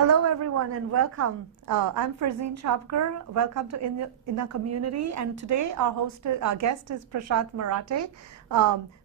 Hello, everyone, and welcome. I'm Ferzeen Chhapgar. Welcome to In a Community. And today, our guest is Prashant Marathay,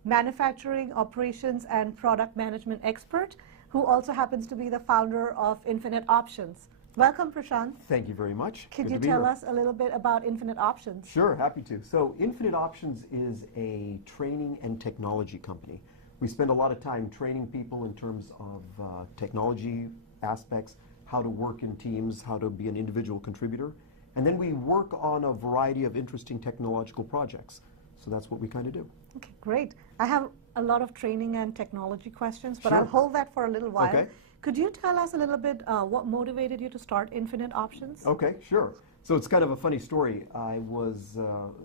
manufacturing operations and product management expert, who also happens to be the founder of Infinite Options. Welcome, Prashant. Thank you very much. Could you tell us a little bit about Infinite Options? Sure, happy to. So Infinite Options is a training and technology company. We spend a lot of time training people in terms of technology aspects, how to work in teams, how to be an individual contributor. And then we work on a variety of interesting technological projects. So that's what we kind of do. Okay, great. I have a lot of training and technology questions, but Sure. I'll hold that for a little while. Okay. Could you tell us a little bit what motivated you to start Infinite Options? Okay, sure. So it's kind of a funny story. I was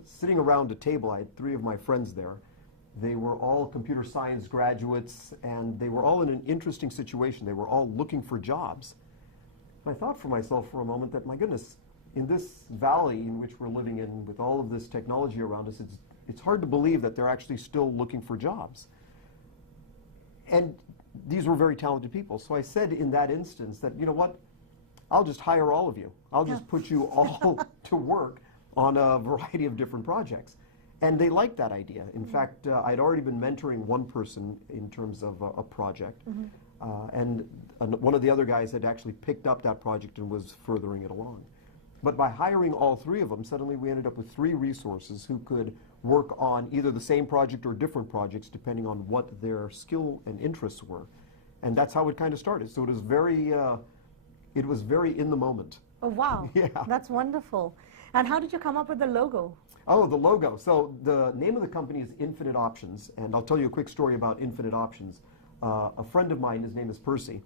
sitting around a table. I had three of my friends there. They were all computer science graduates, and they were all in an interesting situation. They were all looking for jobs. I thought for myself for a moment that, my goodness, in this valley in which we're living in, with all of this technology around us, it's hard to believe that they're actually still looking for jobs. And these were very talented people. So I said in that instance that, you know what, I'll just hire all of you. I'll just put you all to work on a variety of different projects. And they liked that idea. In fact, I'd already been mentoring one person in terms of a project. And one of the other guys had actually picked up that project and was furthering it along. But by hiring all three of them, suddenly we ended up with three resources who could work on either the same project or different projects depending on what their skill and interests were. And that's how it kind of started. So it was very in the moment. Oh, wow. Yeah. That's wonderful. And how did you come up with the logo? Oh, the logo. So the name of the company is Infinite Options, and I'll tell you a quick story about Infinite Options. A friend of mine, his name is Percy,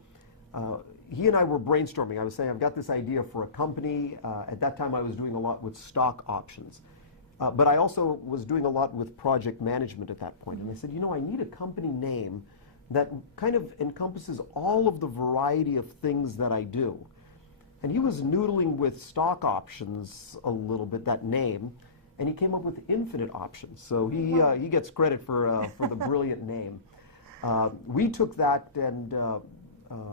he and I were brainstorming. I was saying, I've got this idea for a company. At that time, I was doing a lot with stock options. But I also was doing a lot with project management at that point. And I said, you know, I need a company name that kind of encompasses all of the variety of things that I do. And he was noodling with stock options a little bit, that name, and he came up with Infinite Options. So he gets credit for the brilliant name. We took that, and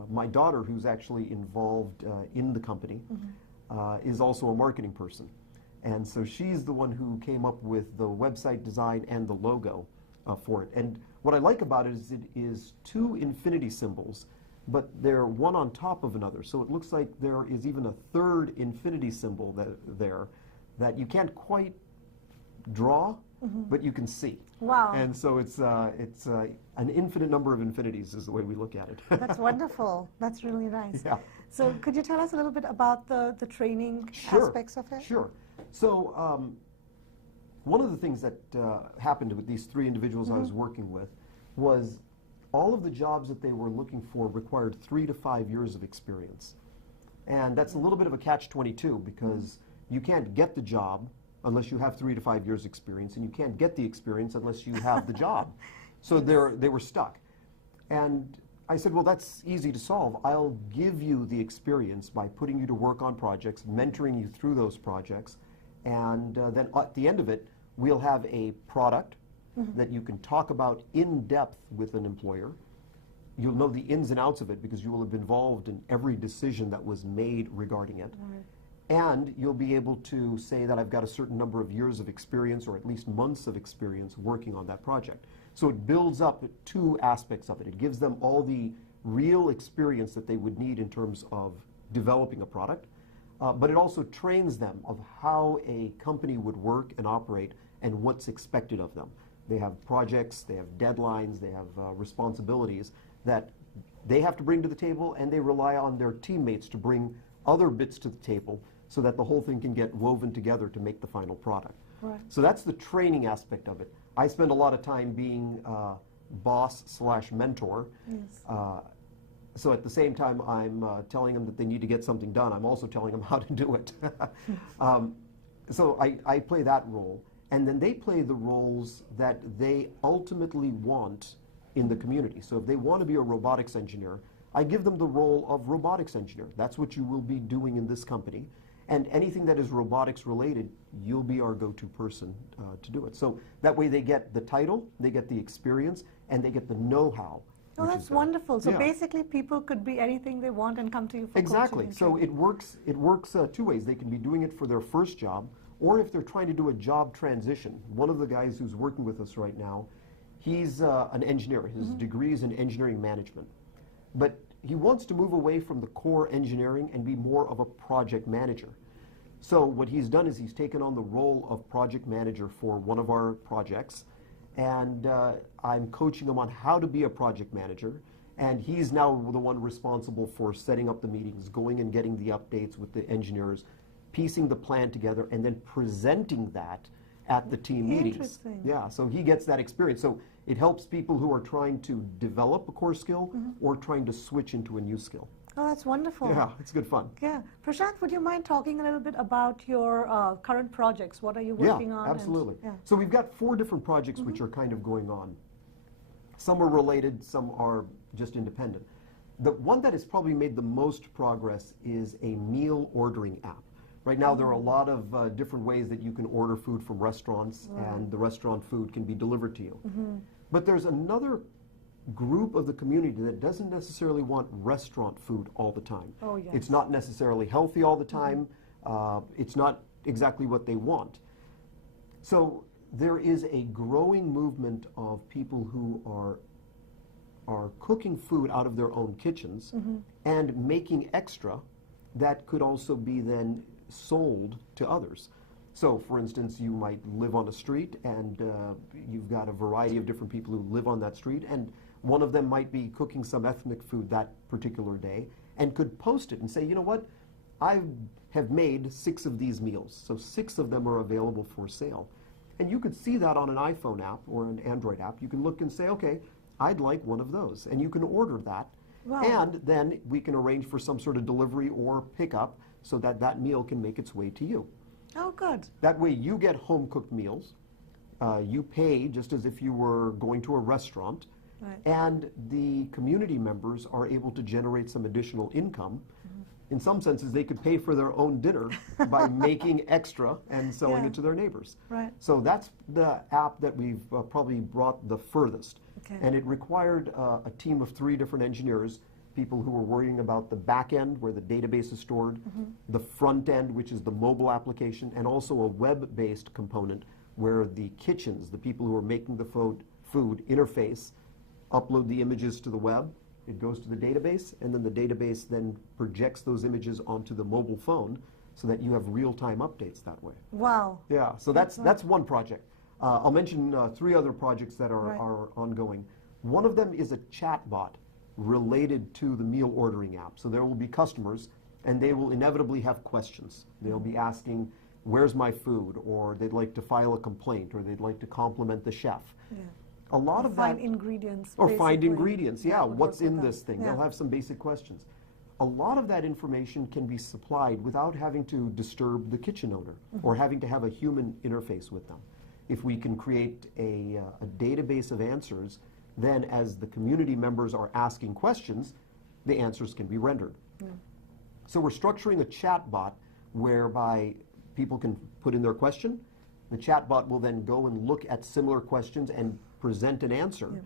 my daughter, who's actually involved in the company, is also a marketing person. And so she's the one who came up with the website design and the logo for it. And what I like about it is two infinity symbols, but they're one on top of another. So it looks like there is even a third infinity symbol that you can't quite draw, but you can see. Wow. And so it's an infinite number of infinities is the way we look at it. That's wonderful. That's really nice. Yeah. So could you tell us a little bit about the training aspects of it? Sure. So one of the things that happened with these three individuals I was working with was all of the jobs that they were looking for required 3 to 5 years of experience. And that's a little bit of a catch-22 because you can't get the job unless you have 3 to 5 years experience, and you can't get the experience unless you have the job. So they were stuck. And I said, well, that's easy to solve. I'll give you the experience by putting you to work on projects, mentoring you through those projects, and then at the end of it, we'll have a product that you can talk about in depth with an employer. You'll know the ins and outs of it because you will have been involved in every decision that was made regarding it. Right. And you'll be able to say that I've got a certain number of years of experience or at least months of experience working on that project. So it builds up two aspects of it. It gives them all the real experience that they would need in terms of developing a product, but it also trains them of how a company would work and operate and what's expected of them. They have projects, they have deadlines, they have responsibilities that they have to bring to the table, and they rely on their teammates to bring other bits to the table so that the whole thing can get woven together to make the final product. Right. So that's the training aspect of it. I spend a lot of time being boss/mentor. Yes. So at the same time I'm telling them that they need to get something done, I'm also telling them how to do it. So I play that role. And then they play the roles that they ultimately want in the community. So if they want to be a robotics engineer, I give them the role of robotics engineer. That's what you will be doing in this company. And anything that is robotics related, you'll be our go-to person to do it. So that way they get the title, they get the experience, and they get the know-how Oh, which that's is better. wonderful. So Yeah. basically, people could be anything they want and come to you for Exactly. coaching and So training. it works two ways. They can be doing it for their first job, or if they're trying to do a job transition. One of the guys who's working with us right now, he's an engineer. His degree is in engineering management. But he wants to move away from the core engineering and be more of a project manager. So what he's done is he's taken on the role of project manager for one of our projects, and I'm coaching him on how to be a project manager, and he's now the one responsible for setting up the meetings, going and getting the updates with the engineers, piecing the plan together, and then presenting that at the team meetings. Interesting. Yeah, so he gets that experience. So it helps people who are trying to develop a core skill or trying to switch into a new skill. Oh, that's wonderful. Yeah, it's good fun. Yeah. Prashant, would you mind talking a little bit about your current projects? What are you working on? Yeah, absolutely. And, So we've got 4 different projects which are kind of going on. Some are related, some are just independent. The one that has probably made the most progress is a meal ordering app. Right now there are a lot of different ways that you can order food from restaurants, and the restaurant food can be delivered to you. But there's another group of the community that doesn't necessarily want restaurant food all the time. Oh, yes. It's not necessarily healthy all the time. It's not exactly what they want. So there is a growing movement of people who are cooking food out of their own kitchens and making extra that could also be then sold to others. So, for instance, you might live on a street and you've got a variety of different people who live on that street, and one of them might be cooking some ethnic food that particular day and could post it and say, you know what, I have made 6 of these meals, so 6 of them are available for sale. And you could see that on an iPhone app or an Android app. You can look and say, okay, I'd like one of those, and you can order that. Wow. And then we can arrange for some sort of delivery or pickup so that that meal can make its way to you. Oh, good. That way you get home-cooked meals. You pay just as if you were going to a restaurant. Right. And the community members are able to generate some additional income. In some senses, they could pay for their own dinner by making extra and selling Yeah. it to their neighbors. Right. So that's the app that we've probably brought the furthest. Okay. And it required a team of 3 different engineers, people who were worrying about the back end where the database is stored, the front end, which is the mobile application, and also a web-based component where the kitchens, the people who are making the food interface, upload the images to the web. It goes to the database, and then the database then projects those images onto the mobile phone so that you have real-time updates that way. Wow. Yeah, so that's one project. I'll mention 3 other projects that are, Right. are ongoing. One of them is a chatbot related to the meal ordering app. So there will be customers, and they will inevitably have questions. They'll be asking, where's my food? Or they'd like to file a complaint, or they'd like to compliment the chef. Yeah. A lot of Find that, ingredients. or find basically. ingredients, yeah, would what's work in with this them. thing? Yeah. They'll have some basic questions. A lot of that information can be supplied without having to disturb the kitchen owner or having to have a human interface with them. If we can create a database of answers, then as the community members are asking questions, the answers can be rendered. So we're structuring a chat bot whereby people can put in their question. The chat bot will then go and look at similar questions and present an answer. Yeah.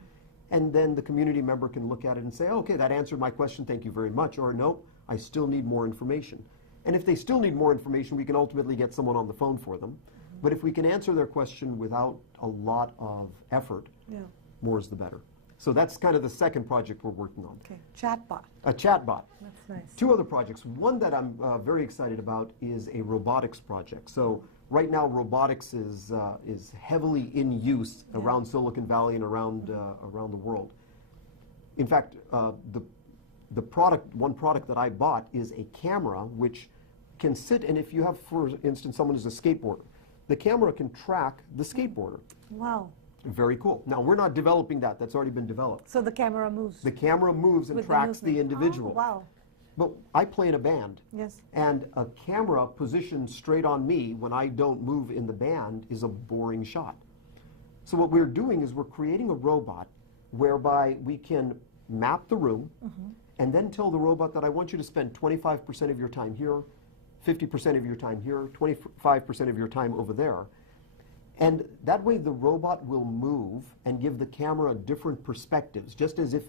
And then the community member can look at it and say, okay, that answered my question, thank you very much, or no, I still need more information. And if they still need more information, we can ultimately get someone on the phone for them. But if we can answer their question without a lot of effort, Yeah. more is the better. So that's kind of the second project we're working on. Okay. Chatbot. A chatbot. That's nice. 2 other projects. One that I'm very excited about is a robotics project. So right now, robotics is heavily in use Yeah. around Silicon Valley and around the world. In fact, one product that I bought is a camera which can sit, and if you have, for instance, someone who's a skateboarder, the camera can track the skateboarder. Wow. Very cool. Now, we're not developing that. That's already been developed. So the camera moves. The camera moves and with tracks the movement. individual. Oh, wow. But I play in a band. Yes. And a camera positioned straight on me when I don't move in the band is a boring shot. So what we're doing is we're creating a robot whereby we can map the room and then tell the robot that I want you to spend 25% of your time here, 50% of your time here, 25% of your time over there. And that way the robot will move and give the camera different perspectives, just as if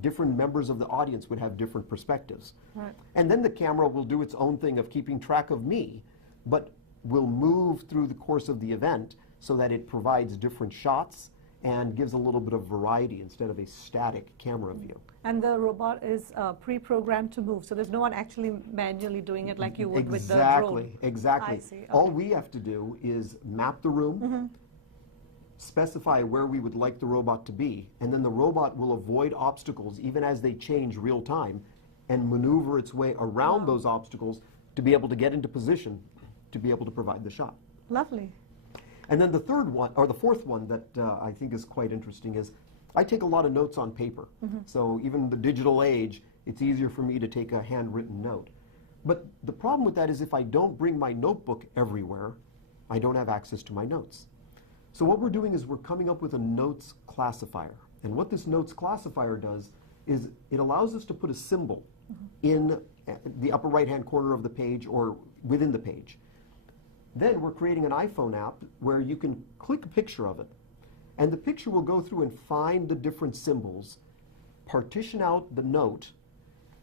different members of the audience would have different perspectives. Right. And then the camera will do its own thing of keeping track of me, but will move through the course of the event so that it provides different shots and gives a little bit of variety instead of a static camera view. And the robot is pre-programmed to move, so there's no one actually manually doing it like you would with the drone. Exactly. I see. Okay. All we have to do is map the room, specify where we would like the robot to be, and then the robot will avoid obstacles even as they change real time and maneuver its way around those obstacles to be able to get into position to be able to provide the shot. Lovely. And then the third one, or the fourth one that I think is quite interesting is I take a lot of notes on paper. So even the digital age, it's easier for me to take a handwritten note. But the problem with that is if I don't bring my notebook everywhere, I don't have access to my notes. So what we're doing is we're coming up with a notes classifier. And what this notes classifier does is it allows us to put a symbol in the upper right-hand corner of the page or within the page. Then we're creating an iPhone app where you can click a picture of it, and the picture will go through and find the different symbols, partition out the note,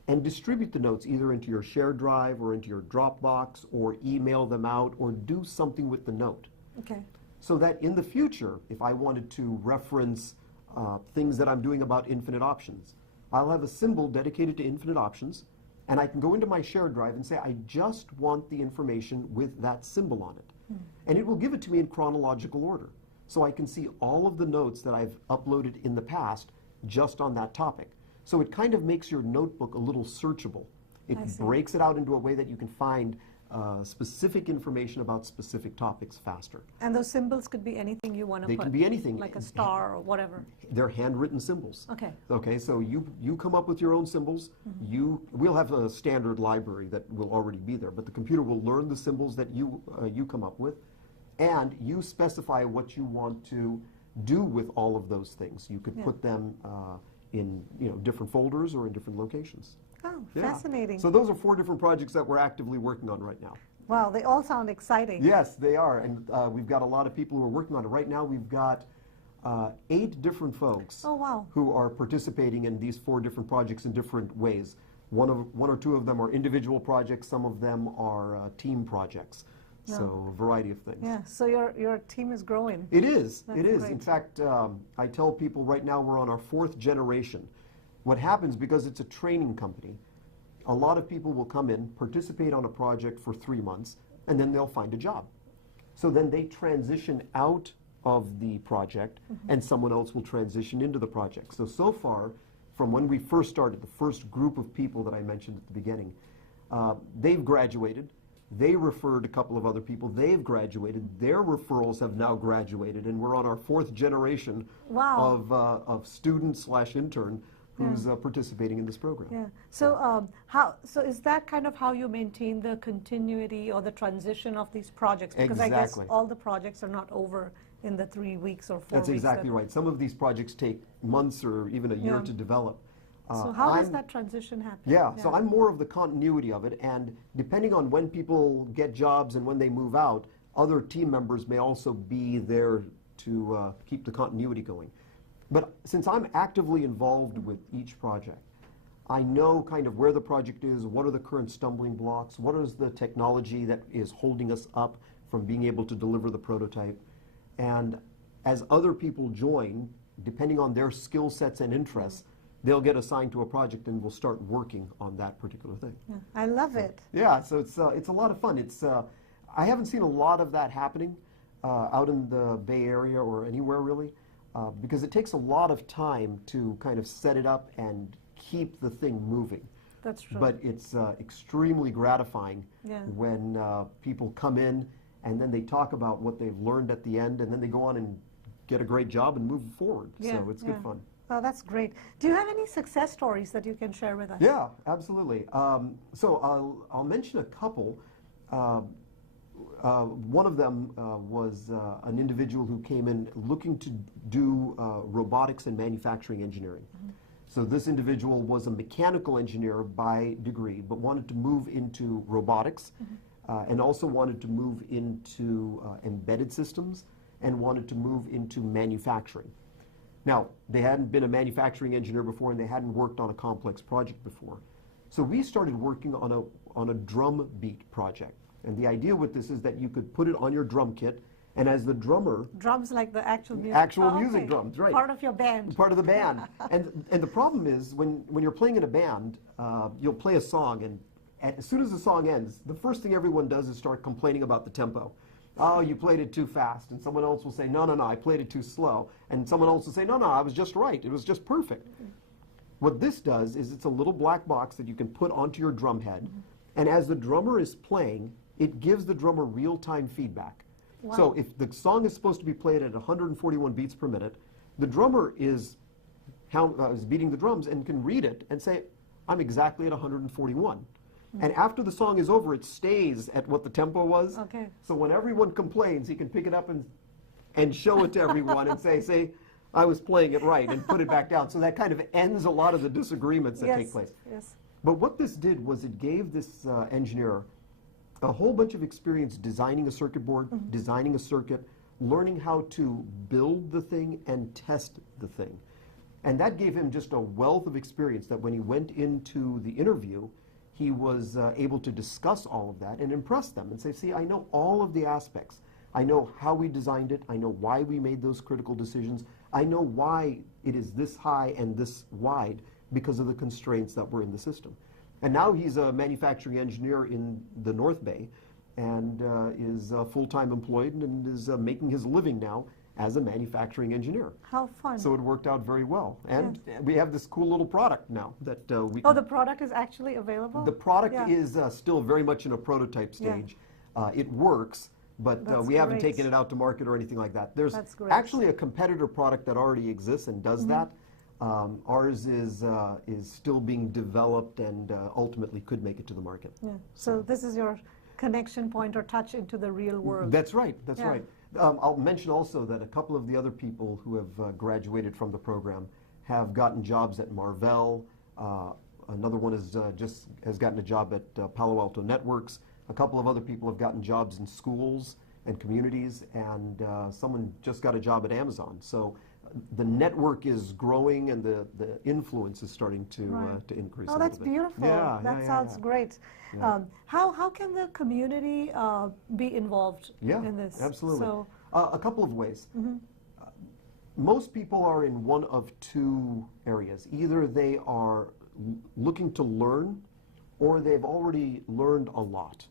and distribute the notes either into your shared drive or into your Dropbox or email them out or do something with the note. Okay. So that in the future, if I wanted to reference things that I'm doing about infinite options, I'll have a symbol dedicated to infinite options, and I can go into my shared drive and say, I just want the information with that symbol on it. And it will give it to me in chronological order. So I can see all of the notes that I've uploaded in the past just on that topic. So it kind of makes your notebook a little searchable. It breaks it out into a way that you can find specific information about specific topics faster. And those symbols could be anything you want to put. They can be anything. Like a star or whatever. They're handwritten symbols. Okay. Okay, so you come up with your own symbols. We'll have a standard library that will already be there, but the computer will learn the symbols that you come up with, and you specify what you want to do with all of those things. You could put them in different folders or in different locations. Oh, fascinating. So those are 4 different projects that we're actively working on right now. Wow, they all sound exciting. Yes, they are, and we've got a lot of people who are working on it. Right now we've got 8 different folks who are participating in these 4 different projects in different ways. One or two of them are individual projects, some of them are team projects. So a variety of things. Yeah, so your team is growing. It is, That's it is. great. In fact, I tell people right now we're on our 4th generation. What happens, because it's a training company, a lot of people will come in, participate on a project for 3 months, and then they'll find a job. So then they transition out of the project, and someone else will transition into the project. So far, from when we first started, the first group of people that I mentioned at the beginning, they've graduated. They referred a couple of other people. They've graduated. Their referrals have now graduated, and we're on our 4th generation of student/intern who's participating in this program. Yeah. So so is that kind of how you maintain the continuity or the transition of these projects? Because I guess all the projects are not over in the 3 weeks or 4 weeks. That's exactly right. Some of these projects take months or even a year to develop. So how does that transition happen? Yeah, so I'm more of the continuity of it, and depending on when people get jobs and when they move out, other team members may also be there to keep the continuity going. But since I'm actively involved with each project, I know kind of where the project is, what are the current stumbling blocks, what is the technology that is holding us up from being able to deliver the prototype. And as other people join, depending on their skill sets and interests, they'll get assigned to a project and we'll start working on that particular thing. Yeah, I love it. Yeah, so it's a lot of fun. I haven't seen a lot of that happening out in the Bay Area or anywhere really, because it takes a lot of time to kind of set it up and keep the thing moving. That's true. But it's extremely gratifying when people come in and then they talk about what they've learned at the end, and then they go on and get a great job and move forward. So it's good fun. Oh, that's great. Do you have any success stories that you can share with us? Yeah, absolutely. So I'll mention a couple. One of them was an individual who came in looking to do robotics and manufacturing engineering. So this individual was a mechanical engineer by degree, but wanted to move into robotics, and also wanted to move into embedded systems, and wanted to move into manufacturing. Now, they hadn't been a manufacturing engineer before and they hadn't worked on a complex project before. So we started working on a drum beat project. And the idea with this is that you could put it on your drum kit, and as the drummer... Drums like the actual music? Actual music drums, right. Part of your band. Part of the band. and the problem is, when you're playing in a band, you'll play a song, and as soon as the song ends, the first thing everyone does is start complaining about the tempo. Oh, you played it too fast. And someone else will say, no, I played it too slow. And someone else will say, no, I was just right. It was just perfect. What this does is it's a little black box that you can put onto your drum head. And as the drummer is playing, it gives the drummer real-time feedback. Wow. So if the song is supposed to be played at 141 beats per minute, the drummer is beating the drums and can read it and say, I'm exactly at 141. And after the song is over, it stays at what the tempo was. Okay. So when everyone complains, he can pick it up and show it to everyone and say, I was playing it right, and put it back down. So that kind of ends a lot of the disagreements that take place. Yes. But what this did was it gave this engineer a whole bunch of experience designing a circuit board, designing a circuit, learning how to build the thing and test the thing. And that gave him just a wealth of experience that when he went into the interview, he was able to discuss all of that and impress them and say, see, I know all of the aspects. I know how we designed it. I know why we made those critical decisions. I know why it is this high and this wide because of the constraints that were in the system. And now he's a manufacturing engineer in the North Bay and is full-time employed and is making his living now as a manufacturing engineer. How fun. So it worked out very well. And we have this cool little product now that we Oh, the product is actually available? The product is still very much in a prototype stage. It works, but we haven't taken it out to market or anything like that. There's actually a competitor product that already exists and does that. Ours is still being developed and ultimately could make it to the market. Yeah. So this is your connection point or touch into the real world. That's right. That's right. I'll mention also that a couple of the other people who have graduated from the program have gotten jobs at Marvell. Another one is has gotten a job at Palo Alto Networks. A couple of other people have gotten jobs in schools and communities, and someone just got a job at Amazon. So the network is growing, and the influence is starting to increase. Oh, that's beautiful. That sounds great. How can the community be involved in this? Absolutely. So, a couple of ways. Most people are in one of two areas. Either they are looking to learn, or they've already learned a lot.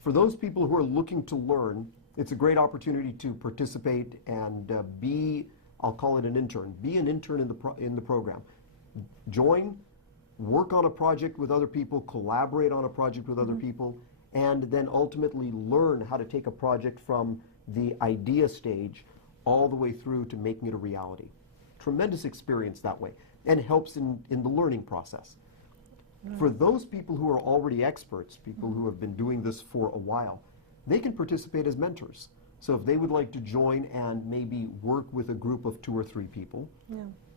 For those people who are looking to learn, it's a great opportunity to participate and be, I'll call it an intern. Be an intern in the program. Join, work on a project with other people, collaborate on a project with other people, and then ultimately learn how to take a project from the idea stage all the way through to making it a reality. Tremendous experience that way, and helps in the learning process. For those people who are already experts, people who have been doing this for a while, they can participate as mentors. So if they would like to join and maybe work with a group of 2 or 3 people,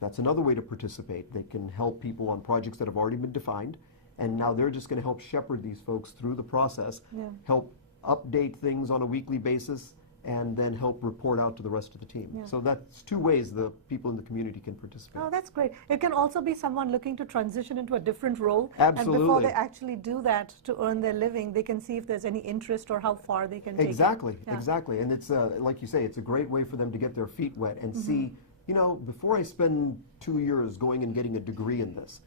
that's another way to participate. They can help people on projects that have already been defined, and now they're just going to help shepherd these folks through the process, help update things on a weekly basis, and then help report out to the rest of the team. So that's 2 ways the people in the community can participate. Oh, that's great. It can also be someone looking to transition into a different role. Absolutely. And before they actually do that to earn their living, they can see if there's any interest or how far they can take it. Exactly. And it's, like you say, it's a great way for them to get their feet wet and see, you know, before I spend 2 years going and getting a degree in this,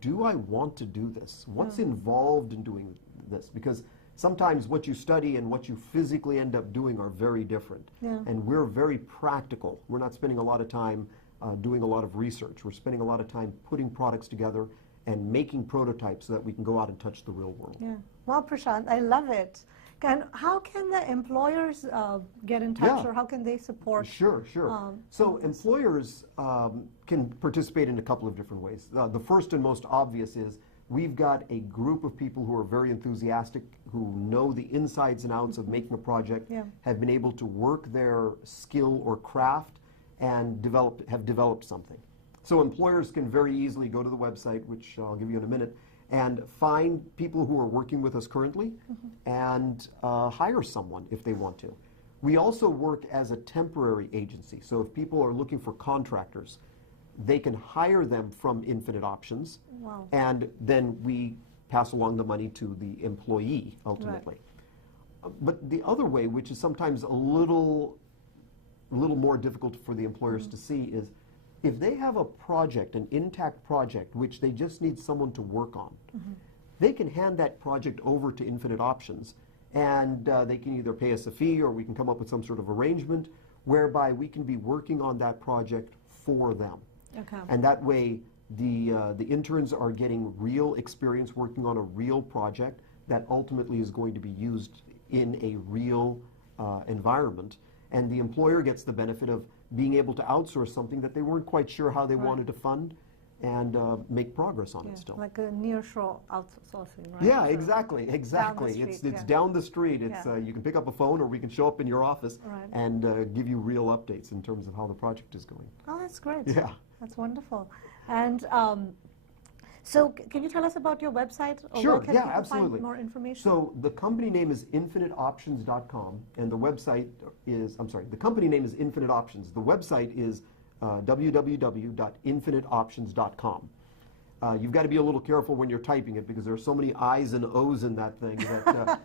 do I want to do this? What's involved in doing this? Because sometimes what you study and what you physically end up doing are very different. And we're very practical. We're not spending a lot of time doing a lot of research. We're spending a lot of time putting products together and making prototypes so that we can go out and touch the real world. Well, Prashant, I love it. How can the employers get in touch, or how can they support? Sure. So employers can participate in a couple of different ways. The first and most obvious is we've got a group of people who are very enthusiastic, who know the insides and outs of making a project, have been able to work their skill or craft and have developed something. So employers can very easily go to the website, which I'll give you in a minute, and find people who are working with us currently and hire someone if they want to. We also work as a temporary agency. So if people are looking for contractors, they can hire them from Infinite Options, Wow. and then we pass along the money to the employee ultimately. But the other way, which is sometimes a little more difficult for the employers to see, is if they have a project, an intact project, which they just need someone to work on, they can hand that project over to Infinite Options, and they can either pay us a fee or we can come up with some sort of arrangement whereby we can be working on that project for them. Okay. And that way, the interns are getting real experience working on a real project that ultimately is going to be used in a real environment. And the employer gets the benefit of being able to outsource something that they weren't quite sure how they wanted to fund and make progress on it still. Like a nearshore outsourcing, right? Yeah, So exactly. It's down the street. It's you can pick up a phone, or we can show up in your office and give you real updates in terms of how the project is going. Oh, that's great. Yeah. That's wonderful. And so can you tell us about your website? Or Sure, where can people absolutely. find more information? So the company name is infiniteoptions.com, and the website is, the company name is Infinite Options. The website is www.infiniteoptions.com. You've got to be a little careful when you're typing it because there are so many I's and O's in that thing that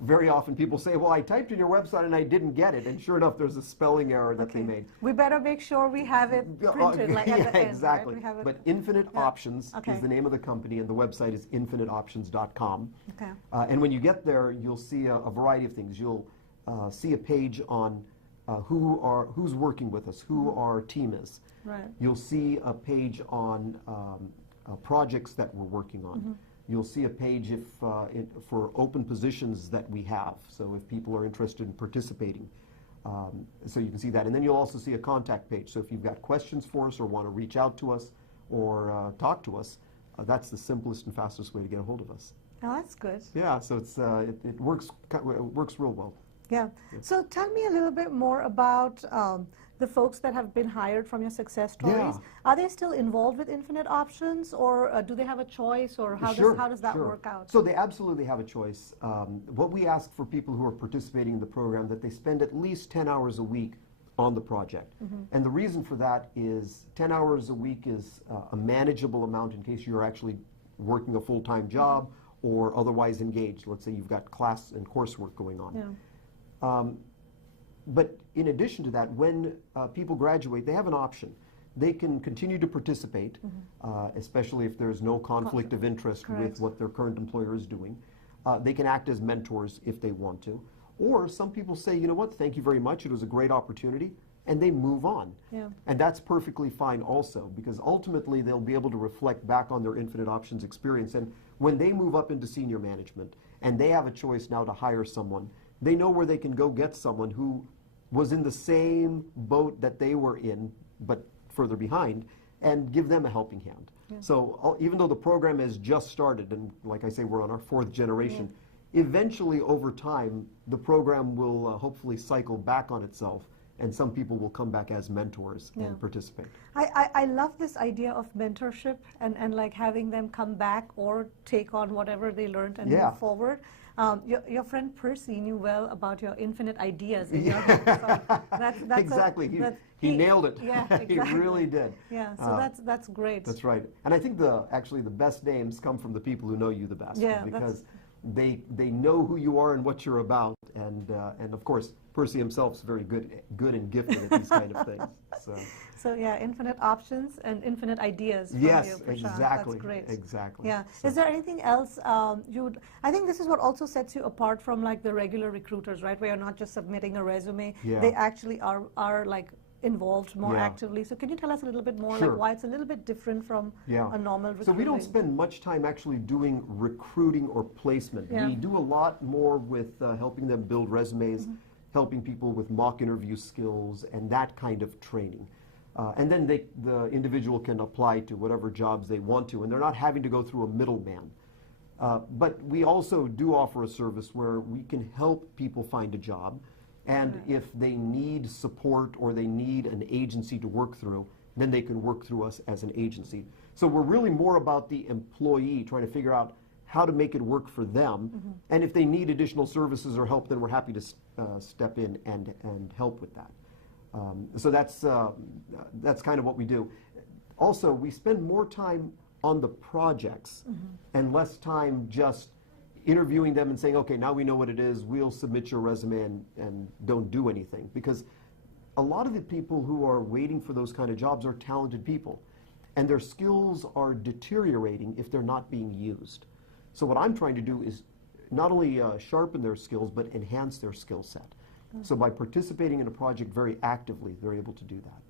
very often people say, well, I typed in your website and I didn't get it. And sure enough, there's a spelling error that they made. We better make sure we have it printed like at the end, exactly. right? We have it. But Infinite Options Okay. is the name of the company, and the website is infiniteoptions.com. Okay. And when you get there, you'll see a variety of things. You'll see a page on who's working with us, who our team is. Right. You'll see a page on projects that we're working on. You'll see a page for open positions that we have, so if people are interested in participating. So you can see that. And then you'll also see a contact page. So if you've got questions for us or want to reach out to us or talk to us, that's the simplest and fastest way to get a hold of us. Oh, that's good. Yeah, so it works real well. Yeah. So tell me a little bit more about the folks that have been hired from your success stories. Yeah. Are they still involved with Infinite Options, or do they have a choice, or how does that work out? So they absolutely have a choice. What we ask for people who are participating in the program, that they spend at least 10 hours a week on the project. And the reason for that is 10 hours a week is a manageable amount in case you're actually working a full-time job or otherwise engaged. Let's say you've got class and coursework going on. Yeah. But in addition to that, when people graduate, they have an option. They can continue to participate, especially if there's no conflict of interest with what their current employer is doing. They can act as mentors if they want to. Or some people say, you know what, thank you very much, it was a great opportunity, and they move on. Yeah. And that's perfectly fine also, because ultimately they'll be able to reflect back on their Infinite Options experience. And when they move up into senior management, and they have a choice now to hire someone, they know where they can go get someone who was in the same boat that they were in, but further behind, and give them a helping hand. Yeah. So even though the program has just started, and like I say, we're on our 4th generation, eventually over time, the program will hopefully cycle back on itself, and some people will come back as mentors and participate. I love this idea of mentorship and like having them come back or take on whatever they learned and move forward. Your friend Percy knew well about your infinite ideas in your book. So that's exactly. He nailed it. Yeah, exactly. He really did. Yeah, so that's great. That's right. And I think actually the best names come from the people who know you the best. Yeah, because they know who you are and what you're about, and of course Percy himself is very good and gifted at these kind of things. So yeah, infinite options and infinite ideas. From yes, you, Prashant. exactly. That's great. Exactly. Yeah. So. Is there anything else you would? I think this is what also sets you apart from like the regular recruiters, right? Where you're not just submitting a resume. Yeah. They actually are like involved more actively. So can you tell us a little bit more like why it's a little bit different from a normal recruiting? So we don't spend much time actually doing recruiting or placement. Yeah. We do a lot more with helping them build resumes, helping people with mock interview skills and that kind of training. And then the individual can apply to whatever jobs they want to, and they're not having to go through a middleman. But we also do offer a service where we can help people find a job. And if they need support or they need an agency to work through, then they can work through us as an agency. So we're really more about the employee, trying to figure out how to make it work for them. And if they need additional services or help, then we're happy to step in and help with that. So that's kind of what we do. Also, we spend more time on the projects and less time just interviewing them and saying, okay, now we know what it is, we'll submit your resume and don't do anything. Because a lot of the people who are waiting for those kind of jobs are talented people, and their skills are deteriorating if they're not being used. So what I'm trying to do is not only sharpen their skills, but enhance their skill set. So by participating in a project very actively, they're able to do that.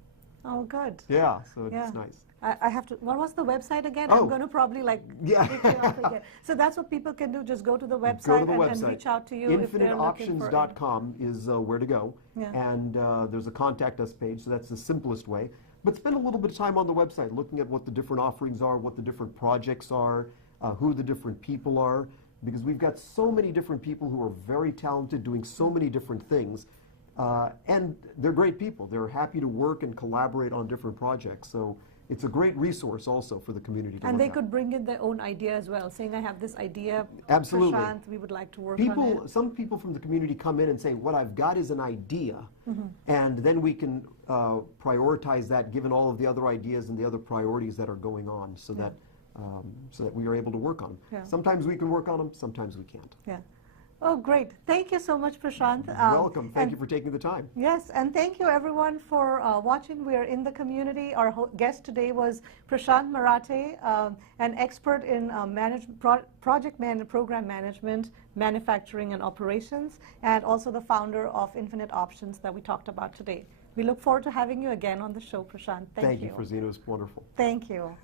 Oh, good. Yeah, so it's nice. I have to, what was the website again? Oh. I'm going to probably like pick it up again. So that's what people can do, just go to the website, and reach out to you if they're looking for InfiniteOptions.com is where to go. And there's a contact us page, so that's the simplest way. But spend a little bit of time on the website looking at what the different offerings are, what the different projects are, who the different people are, because we've got so many different people who are very talented doing so many different things. And they're great people. They're happy to work and collaborate on different projects. So it's a great resource also for the community to And look they at. could bring in their own idea as well, saying, I have this idea, Absolutely. Prashant, we would like to work on it. Some people from the community come in and say, what I've got is an idea, and then we can prioritize that given all of the other ideas and the other priorities that are going on so that we are able to work on them. Sometimes we can work on them, sometimes we can't. Oh, great. Thank you so much, Prashant. Welcome. Thank you for taking the time. Yes, and thank you everyone for watching. We are in the community. Our guest today was Prashant Marathay, an expert in program management, manufacturing, and operations, and also the founder of Infinite Options that we talked about today. We look forward to having you again on the show, Prashant. Thank you. Thank you, Ferzeen. It was wonderful. Thank you.